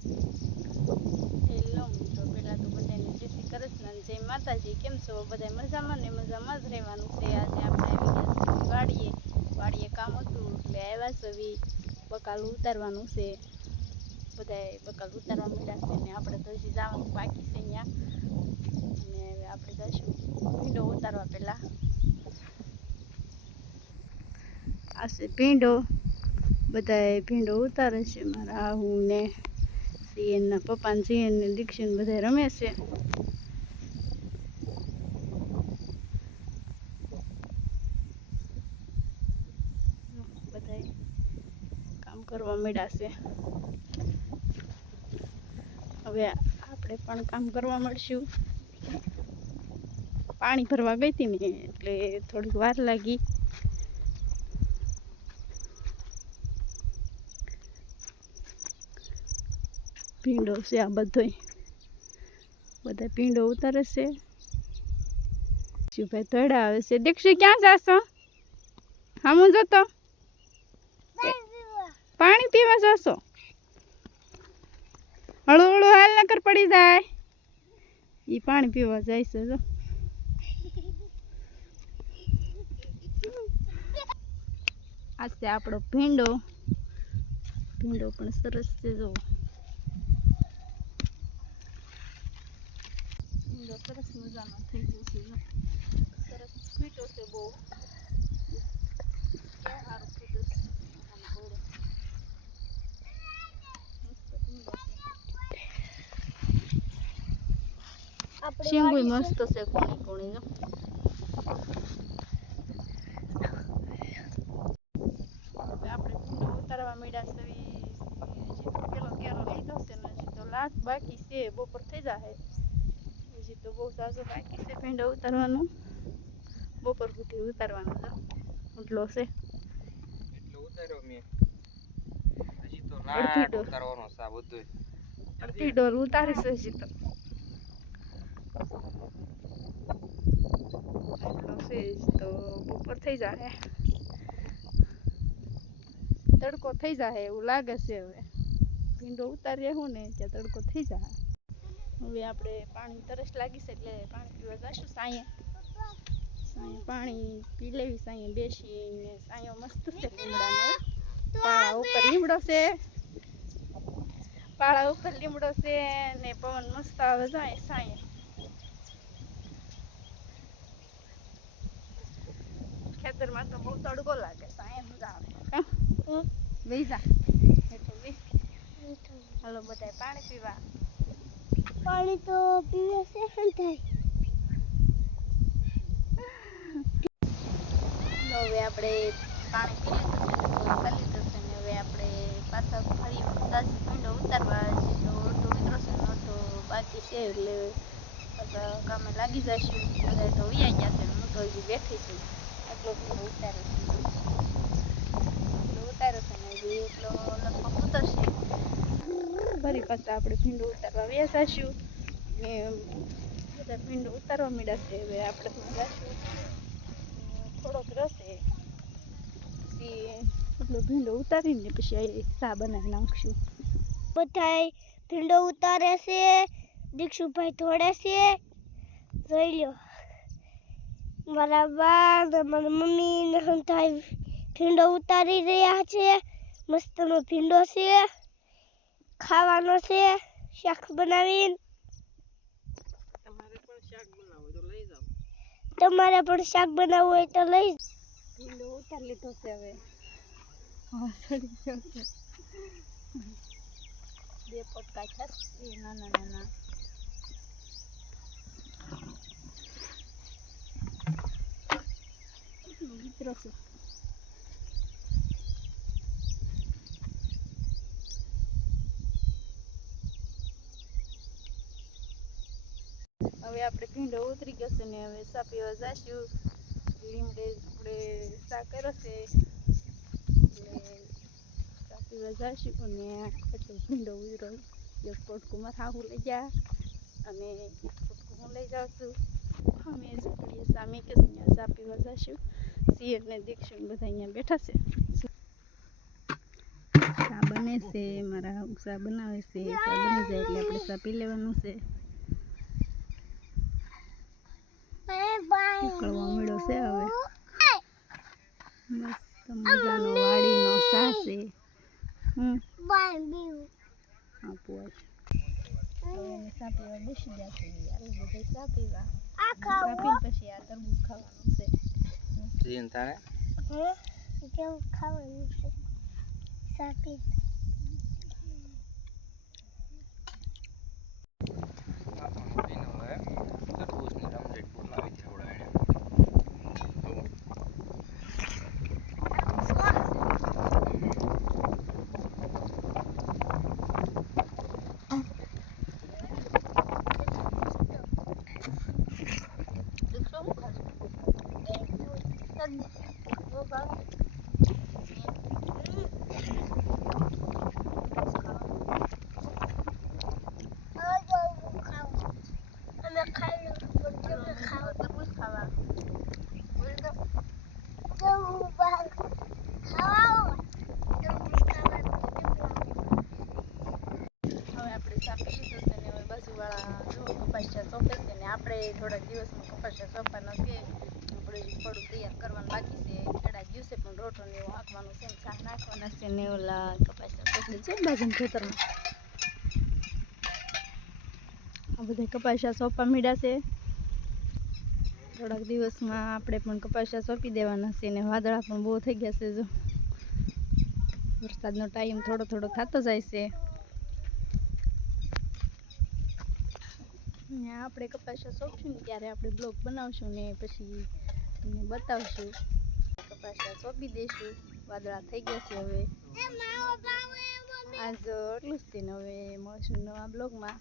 Hello મિત્રો, પહેલાં તો બધાને જય શ્રી કૃષ્ણ, જય માતાજી. કેમ છો બધા? મજામાં ને મજામાં જ રહેવાનું છે. આજે આપણે આવી ગયા છીએ વાડીએ કામ હતું એટલે આવ્યા છે. બકાલ ઉતારવાનું છે, બધાએ બકાલ ઉતારવા માંડ્યા છે ને આપણે તો હજી જવાનું બાકી છે અહીંયા. અને હવે આપણે જઈશું ભીંડો ઉતારવા. પહેલાં આ છે ભીંડો, બધાએ ભીંડો ઉતારે છે. મારા આહુ ને સિયનના પપ્પા ને સિયન ને દીક્ષિન બધા રમે છે. બધા કામ કરવા માંડ્યા છે. હવે આપણે પણ કામ કરવા મળશું. પાણી ભરવા ગઈ હતી ને એટલે થોડીક વાર લાગી. ભીંડો છે આ બધા ભીંડો ઉતારે છે. ભાઈ તોડા આવે છે. દીક્ષી ક્યાં જાશો? હામું જતો પાણી પીવા જાશો? હળું હળું હાલ નકર પડી જાય. ઈ પાણી પીવા જાય છે. જો આ છે આપણો ભીંડો. ભીંડો પણ સરસ છે. જો ભીંડો સરસ મજાનો થઈ ગયો છે. સરસ ફીટો છે. બહુ સારું ફીટો છે. શીંગુય મસ્ત છે. કોણી કોણી જો આપણે ભીંડો ઉતારવા માંડ્યા છે. હજી તો પેલો કેરો લીધો છે ને હજી તો લાસ્ટ બાકી છે. બપોર થઈ જાય. હજી તો બહુ સાજો બાકી છે ભીંડો ઉતારવાનું. બપોર સુધી ઉતારવાનું. જો એટલો છે. અડધી ડોલ ઉતારીશ હજી તો. તો બપોર થઈ જાય. તડકો થઈ જાય એવું લાગે છે. હવે ભીંડો ઉતારીએ હું ને ત્યાં તડકો થઈ જાય. હવે આપણે પાણી તરસ લાગી છે એટલે પાણી પીવા જઈશું. સાંયે પાણી પી લેવી. સાંયે બેસીને સાંયો મસ્ત છે લીમડાનો. પાળા ઉપર લીમડો છે. પાળા ઉપર લીમડો છે ને પવન મસ્ત આવે જાય સાંયે. ખેતરમાં તો બહુ તડકો લાગે. સાંયે મજા આવે. વેજા હાલો બધા પાણી પીવા. પાણી તો પીવે છે. હવે આપણે પાણી પી લીધું છે ને હવે આપણે પાછા ફરી ભીંડો ઉતારવા. તો અડધો મિત્રો છે ને અડધો બાકી છે એટલે પાછા કામે લાગી જઈશું. બધા તો વ્યાઈ ગયા છે. હું તો હજી બેઠી છું. એટલો ભીંડો ઉતાર્યો છે ને હજી એટલો લગભગ ઉતરશે. ફરી પાછા આપણે ભીંડો ઉતારવા વ્યા જઈશું ને બધા ભીંડો ઉતારવા માંડ્યા છે. હવે આપણે તો જઈશું થોડોક રસે પછી એટલો ભીંડો ઉતારીને પછી ચા બનાવી નાખશું. બધા ભીંડો ઉતારે છે. દીક્ષુભાઈ ધોડે છે. જોઈ લો મારા બા મારા મમ્મી ને હંતાઈ ભીંડો ઉતારી રહ્યા છે. મસ્તનો ભીંડો છે. ખાવાનો છે. શાક બનાવીને. તમારે પણ શાક બનાવવું હોય તો લઈ. ભીંડો ઉતારી લીધો છે. હવે હા સડી ગયો છે. 2 પોટકા છે નાના નાના. મિત્રો છે. હવે આપણે ભીંડો ઉતરી ગયો છે ને હવે ચા પીવા જઈશું. લીમડે આપણે ચા કર્યો છે એટલે ચા પીવા જઈશું. અને એટલો ભીંડો ઉતર્યો. એક પોટકું માથાવું લઈ ગયા અને એક પોટકું હું લઈ જાઉં છું. અમે ઝૂંપડીએ સામે કે અહીંયા ચા પીવા જઈશું. સિયર ને દીક્ષિન બધા અહીંયા બેઠા છે. ચા બને છે, મારા ચા બનાવે છે. ચા બની જાય એટલે આપણે ચા પી લેવાનું છે. ઉકળવા મળ્યો છે હવે. મસ્ત મજાનો વાડીનો ચા છે. આપું હવે એને ચા પીવા બેસી જશે. યાર બધે ચા પીવા. ચા પીને પછી આ તરબૂચ ખાવાનું છે. જેવું ખાવાનું છે સાપી કપાસિયા સોંપે છે ને આપણે થોડાક દિવસમાં કપાસિયા સોંપવાના છે. આપણે થોડું તૈયાર કરવાનું બાકી છે. થોડાક દિવસે પણ રોટો ને એવું હાંકવાનું છે, શાક નાખવાના છે ને ઓલા કપાસિયા સોંપે છે બાજુના ખેતરમાં. આ બધા કપાસિયા સોંપવા મીડ્યા છે. થોડાક દિવસમાં આપણે પણ કપાસિયા સોંપી દેવાના છે ને વાદળા પણ બહુ થઈ ગયા છે. જો વરસાદનો ટાઈમ થોડો થોડો થતો જાય છે. આપણે કપાસિયા સોંપશું ને ત્યારે આપણે બ્લોગ બનાવશું ને પછી તમને બતાવશું. કપાસિયા સોંપી દઈશું. વાદળા થઈ ગયા છે હવે. આજ એટલું જ તેને હવે મળશું નવા બ્લોગમાં.